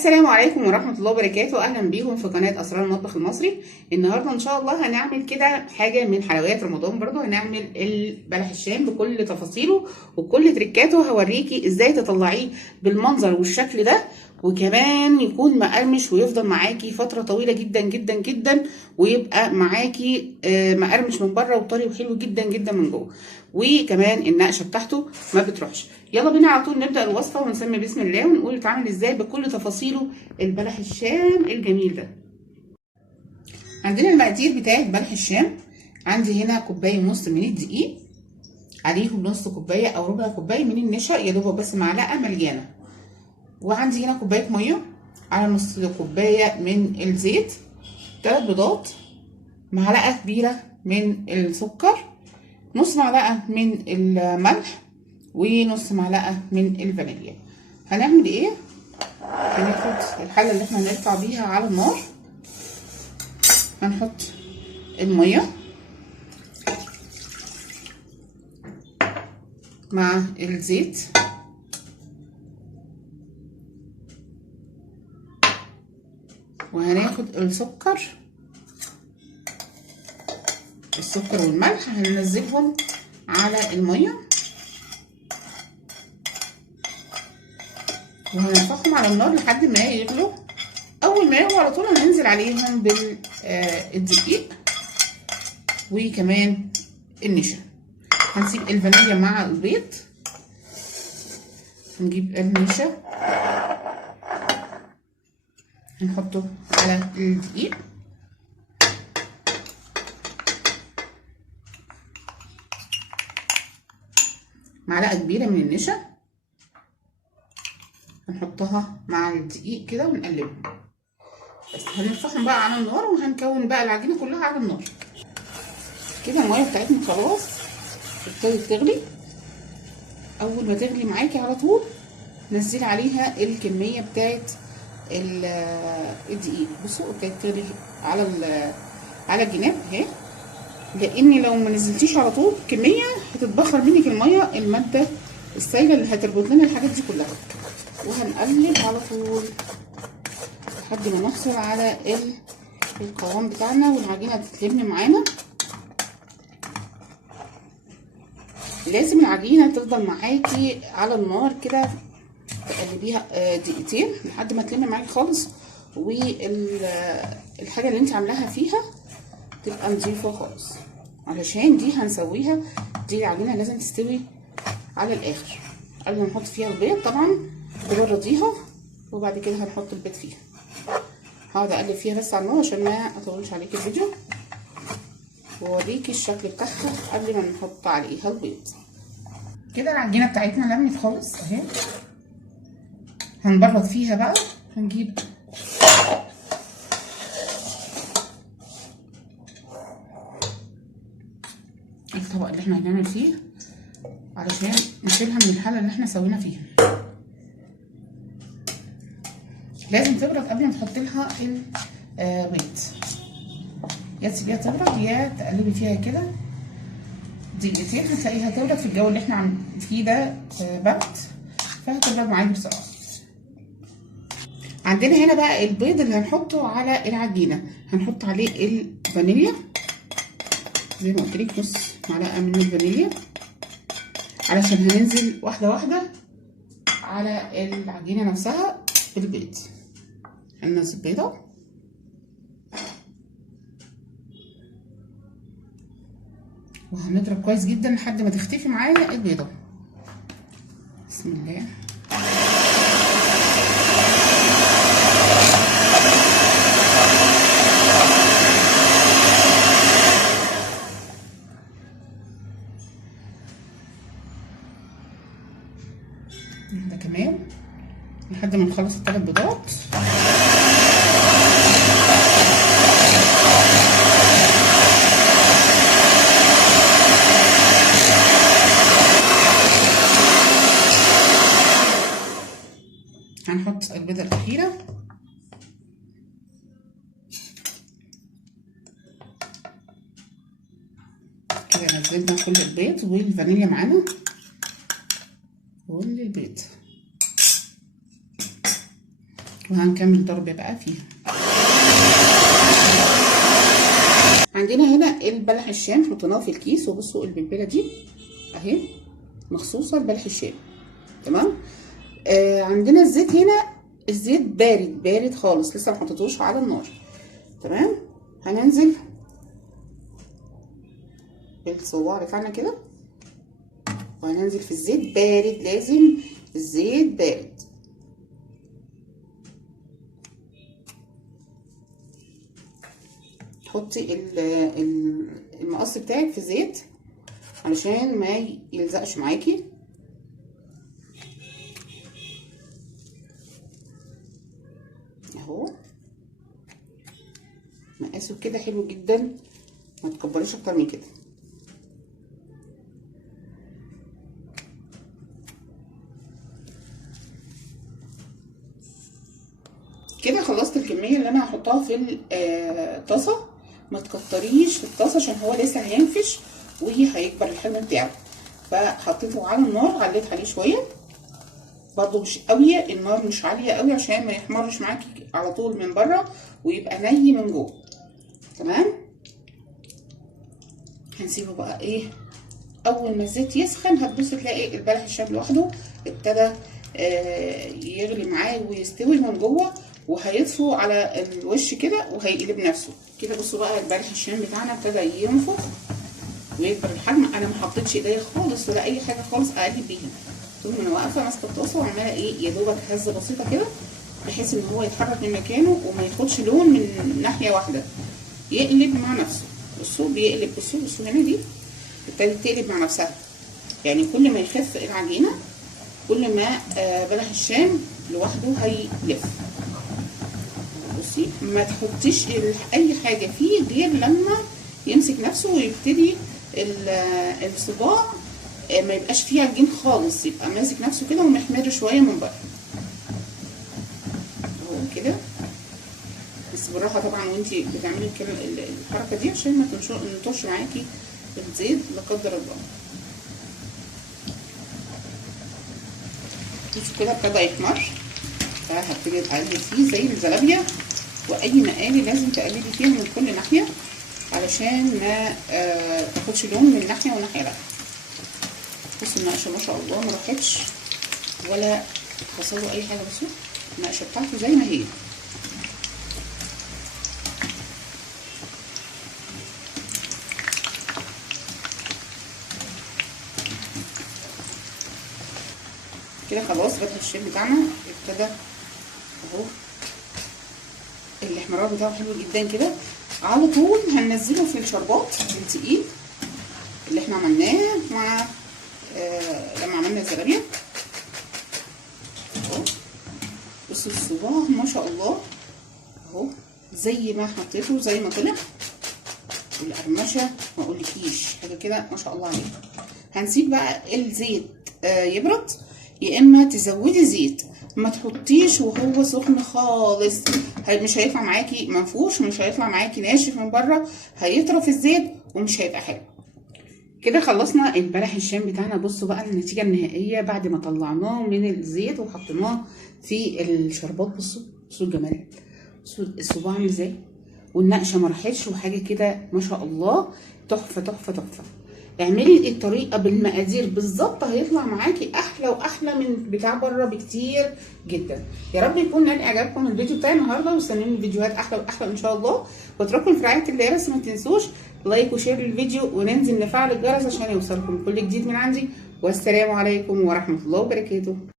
السلام عليكم ورحمة الله وبركاته. أهلا بيكم في قناة أسرار المطبخ المصري. النهاردة إن شاء الله هنعمل كده حاجة من حلويات رمضان. برضو هنعمل البلح الشام بكل تفاصيله وكل تركاته. هوريكي إزاي تطلعيه بالمنظر والشكل ده، وكمان يكون مقرمش ويفضل معاكي فترة طويلة جدا جدا جدا، ويبقى معاكي مقرمش من بره وطري وحلو جدا جدا من جوه، وكمان النقشه بتاعته ما بتروحش. يلا بينا على طول نبدا الوصفه ونسمي بسم الله ونقول اتعمل ازاي بكل تفاصيله البلح الشام الجميل ده. عندنا المقادير بتاعت بلح الشام. عندي هنا كوبايه ونص من الدقيق، عليهم نص كوبايه او ربع كوبايه من النشا، يا دوب بس معلقه مليانه. وعندي هنا كوبايه ميه على نص كوبايه من الزيت، 3 بيضات، معلقه كبيره من السكر، نص معلقه من الملح، ونص معلقه من الفانيليا. هنعمل ايه؟ هناخد الحله اللي احنا هنقطع بيها على النار، هنحط الميه مع الزيت وهناخد السكر والملح، هننزلهم على الميه وهنرفعهم على النار لحد ما يغلوا. اول ما يغلوا على طول هننزل عليهم بالدقيق وكمان النشا. هنسيب الفانيليا مع البيض، هنجيب النشا هنحطه على الدقيق، معلقه كبيره من النشا هنحطها مع الدقيق كده ونقلبهم. بس هنرفعهم بقى على النار وهنكون بقى العجينه كلها على النار. كده الميه بتاعتنا خلاص ابتدت تغلي. اول ما تغلي معاكي على طول نزلي عليها الكميه بتاعت الدقيق. بصوا ابتدت تغلي على الجناب اهي، لان لو ما نزلتيش على طول كميه هتتبخر منك الميه، الماده السائله اللي هتربط لنا الحاجات دي كلها. وهنقلب على طول لحد ما نحصل على القوام بتاعنا والعجينه تتلم معانا. لازم العجينه تفضل معاكي على النار كده، تقلبيها دقيقتين لحد ما تلم معاكي خالص، والحاجه اللي انت عاملاها فيها تبقى نظيفه خالص، علشان دي هنسويها. دي العجينه لازم تستوي على الاخر قبل ما نحط فيها البيض. طبعا تبرديها وبعد كده هنحط البيض فيها. هقعد اقلب فيها بس على النار عشان ما اطولش عليكي الفيديو، واوريكي الشكل بتاعها قبل ما نحط عليها البيض. كده العجينه بتاعتنا لمت خالص اهي. هنبرد فيها بقى، هنجيب الطبق اللي احنا هنعمل فيه علشان نشيلها من الحله اللي احنا سوينا فيها. لازم تبرد قبل ما تحطي لها البيض، يا تسيبيها تبرد يا تقلبي فيها كده دقيقتين، هتلاقيها تبرد. في الجو اللي احنا فيه ده برد، فهتبرد معاكي بسرعه. عندنا هنا بقى البيض اللي هنحطه على العجينه، هنحط عليه الفانيليا زي ما قلت لك، نص معلقه من الفانيليا، علشان هننزل واحده واحده على العجينه نفسها بالبيض. هننزل بيضه وهنضرب كويس جدا لحد ما تختفي معانا البيضه. بسم الله. ده كمان لحد ما نخلص ال3 بيضات. هنحط البيضه الاخيره كده. نزلنا كل البيض والفانيليا معانا، كل البيض وهنكمل ضرب بقى فيها. عندنا هنا البلح الشام حطيناه في الكيس، وبصوا البلبله دي اهي مخصوصه لبلح الشام. تمام. عندنا الزيت هنا، الزيت بارد بارد خالص، لسه ما حطيتوش على النار. تمام. هننزل بالصباع بتاعنا كده، وهننزل في الزيت بارد، لازم الزيت بارد. حطي المقص بتاعك في زيت علشان ما يلزقش معاكي. اهو مقاسه كده حلو جدا، ما تكبريش اكتر من كده. كده خلصت الكميه اللي انا هحطها في الطاسه. ما تكتريش في الطاسه عشان هو لسه هينفش وهيكبر الحجم بتاعه. فحطيته على النار، عليت عليه شويه برضو مش قوي، النار مش عاليه قوي عشان ما يحمرش معاكي على طول من بره ويبقى ني من جوه. تمام. هنسيبه بقى ايه، اول ما الزيت يسخن هتبصي تلاقي البلح الشام لوحده ابتدى يغلي معاه ويستوي من جوه، وهيطفو على الوش كده وهيقلب نفسه كده. بصوا بقى البلح الشام بتاعنا ابتدى ينفخ ويكبر الحجم. انا ما حطيتش ايديا خالص ولا اي حاجه خالص اقلب بيها، طول ما انا واقفه ماسكه الطاسه وعماله ايه يا دوبك هزه بسيطه كده، بحيث ان هو يتحرك من مكانه وما ياخدش لون من ناحيه واحده، يقلب مع نفسه. بصوا بيقلب، بصوا هنا دي ابتدت تقلب مع نفسها. يعني كل ما يخف العجينه كل ما بلح الشام لوحده هيلف. بصي ما تحطيش اي حاجه فيه غير لما يمسك نفسه ويبتدي الصباع ما يبقاش فيه عجين خالص، يبقى ماسك نفسه كده ومحمر شويه من بره اهو كده. بس بالراحه طبعا وانتي بتعملي الحركه دي عشان ما تنطرش معاكي الزيت لا قدر الله. بصوا كده ابتدى يحمر، فهبتدي اقلب فيه زي الزلابيه، واي مقالي لازم تقلبي فيها من كل ناحيه علشان ما تاخدش لون من ناحيه وناحيه لا. بصوا النقشه ما شاء الله ما راحتش ولا حصل له اي حاجه. بصوا النقشه بتاعته زي ما هي. كده خلاص بلح الشام بتاعنا ابتدى اهو الاحمرار بتاعه حلو جدا كده. على طول هننزله في الشربات التقيل اللي احنا عملناه مع لما عملنا الزلابيه اهو. بصوا الصباع ما شاء الله اهو زي ما حطيته زي ما طلع، والقرمشه ما اقولكيش حاجه كده ما شاء الله عليه. هنسيب بقى الزيت يبرد، يا اما تزودي زيت، ما تحطيش وهو سخن خالص، مش هيطلع معاكي منفوش ومش هيطلع معاكي ناشف من بره، هيطرى في الزيت ومش هيبقى حلو. كده خلصنا البلح الشام بتاعنا. بصوا بقى النتيجه النهائيه بعد ما طلعناه من الزيت وحطيناه في الشربات. بصوا الجمال، بصوا الصباع عامل ازاي، والنقشه ما راحتش وحاجه كده ما شاء الله تحفه تحفه تحفه. اعملي الطريقه بالمقادير بالظبط هيطلع معاكي احلى واحلى من بتاع بره بكتير جدا. يا رب يكون نال اعجابكم الفيديو بتاعي النهارده، واستنوني فيديوهات احلى واحلى ان شاء الله. واتركوا في رعايه الله، بس ما تنسوش لايك وشير للفيديو، وننزل نفعل الجرس عشان يوصلكم كل جديد من عندي. والسلام عليكم ورحمه الله وبركاته.